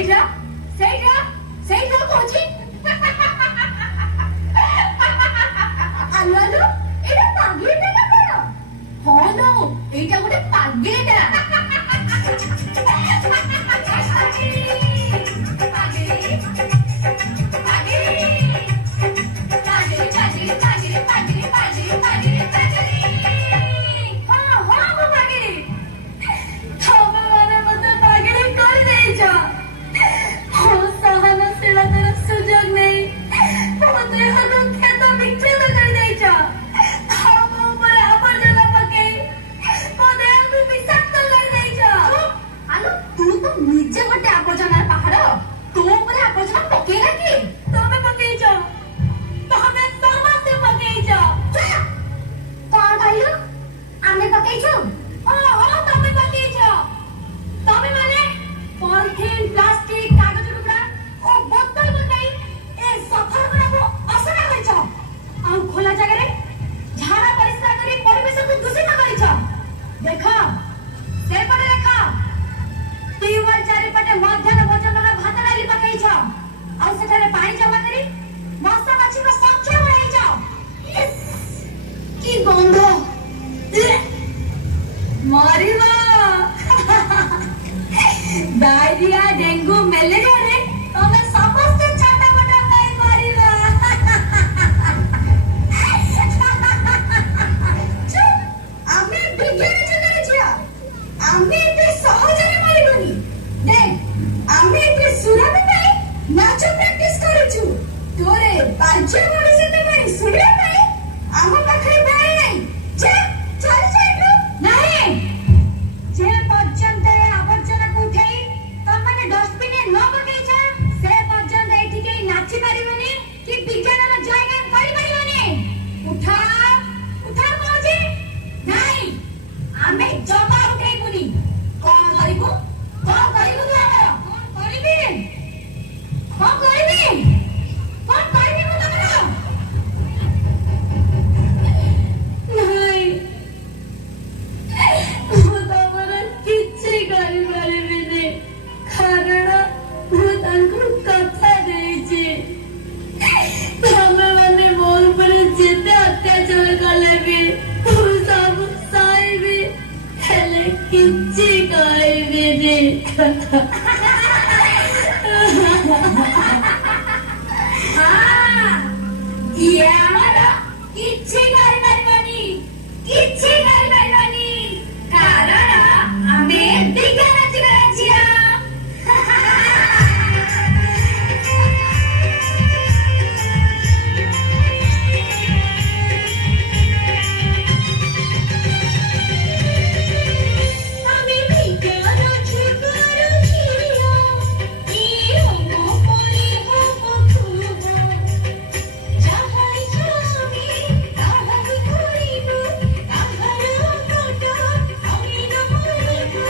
ସେଇଟା ସେଇଟା ସେଇଟା କହୁଛି ଆଲୁ ଆଲୁ ଏଇଟା ପାଗିଳିଟା ନା କଣ? ହଁ ଲୋ ଏଇଟା ଗୋଟେ ପାଗିଳିଟା। डायरिया डेंगू मलेरिया रे तमे समस्त छाटापटा पाई मारिबा। आमे विज्ञान जगरे छिया आमे एते सहजरे मारिबनी देख आमे एते सुरत पाई नाच प्रैक्टिस करूछु तोरे पांच वर्ष ते मारी सुनिया पाई आम पाखरे बाय नाही जा चल जाइलो नाही जे पर्यंत आवर्जन को उठाई तमने डस्टबिन न पकेइछा से पर्यंत एठी के नाची पारिबनी कि विज्ञान रो जयगान करि पारिबनी। उठा उठा मोजी नाही आमे जमा उठाइबुनी कोन करिबु तू हमर कोन करिबी कोन करिबी कोन करिबी मु तमरा नाही କିଛି କରିପାରିବିନି କାରଣ ମୁଁ ତାଙ୍କୁ କଥା ଦେଇଛି ତମେମାନେ ମୋ ଉପରେ ଯେତେ ଅତ୍ୟାଚାର କଲେ ବି ମୁଁ ସବୁ ସହିବି ହେଲେ କିଛି କହିବିନି। ଇଏ ଆମର କିଛି କରିପାରିବନି କିଛି କରିପାରିବନି କାରଣ ଆମେ ବିଜ୍ଞାନ ଯୁଗର ଝିଅ। ଆମେ ବିଜ୍ଞାନ ଯୁଗର ଝିଅ ଇ ହୋମ ପରି ହୋମ ଖୁବ ଯାହା ଇଚ୍ଛା ଆମେ ତାହା ହିଁ କରିବୁ କାହାର ଫଟୋ ଆମେ ନ କରିବୁ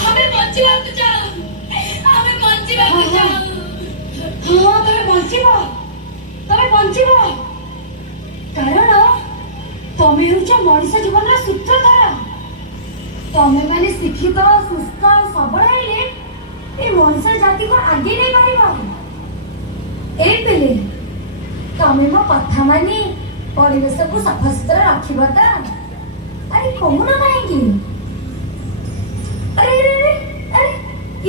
ଆମେ ବଞ୍ଚିବାକୁ ଚାହୁଁ, ଆମେ ବଞ୍ଚିବାକୁ ଚାହୁଁ। ହଁ, ତମେ ବଞ୍ଚିବ, ତମେ ବଞ୍ଚିବ, କାରଣ ତମେ ହେଉଛ ମଣିଷ ଜୀବନର ସୂତ୍ରଧାର। ତମେ ମାନେ ଶିକ୍ଷିତ, ସୁସ୍ଥ, ସବଳ ହେଲେ ଏ ମଣିଷ ଜାତିକୁ ଆଗେଇ ନେଇ ପାରିବ। ଏ ପିଲେ, ତମେ ମୋ କଥା ମାନି ପରିବେଶକୁ ସଫାସୁତୁରା ରଖିବ ତ? ଆରେ କହୁନ କାହିଁକି? ଆରେ ଆରେ ଆରେ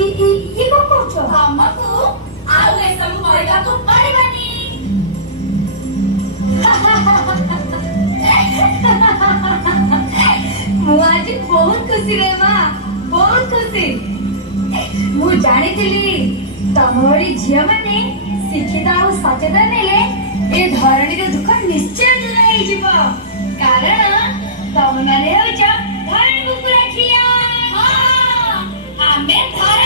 ଇଏ କଣ କରୁଛ? ଆମକୁ ଆଉ ଏସବୁ କରିବାକୁ ପଡ଼ିବନି। ମୁଁ ଆଜି ବହୁତ ଖୁସି ରେ ମା, ବହୁତ ଖୁସି। ମୁଁ ଜାଣିଥିଲି ତମ ଭଳି ଝିଅ ମାନେ ଶିକ୍ଷିତ ଆଉ ସଚେତନ ହେଲେ ଏ ଧରଣୀର ଦୁଃଖ ନିଶ୍ଚୟ ଦୂର ହେଇଯିବ। କାରଣ ତମେ ମାନେ ହେଉଛ ଧରଣୀ କୁକୁର ଝିଅ। ଆମେ ଧରଣୀ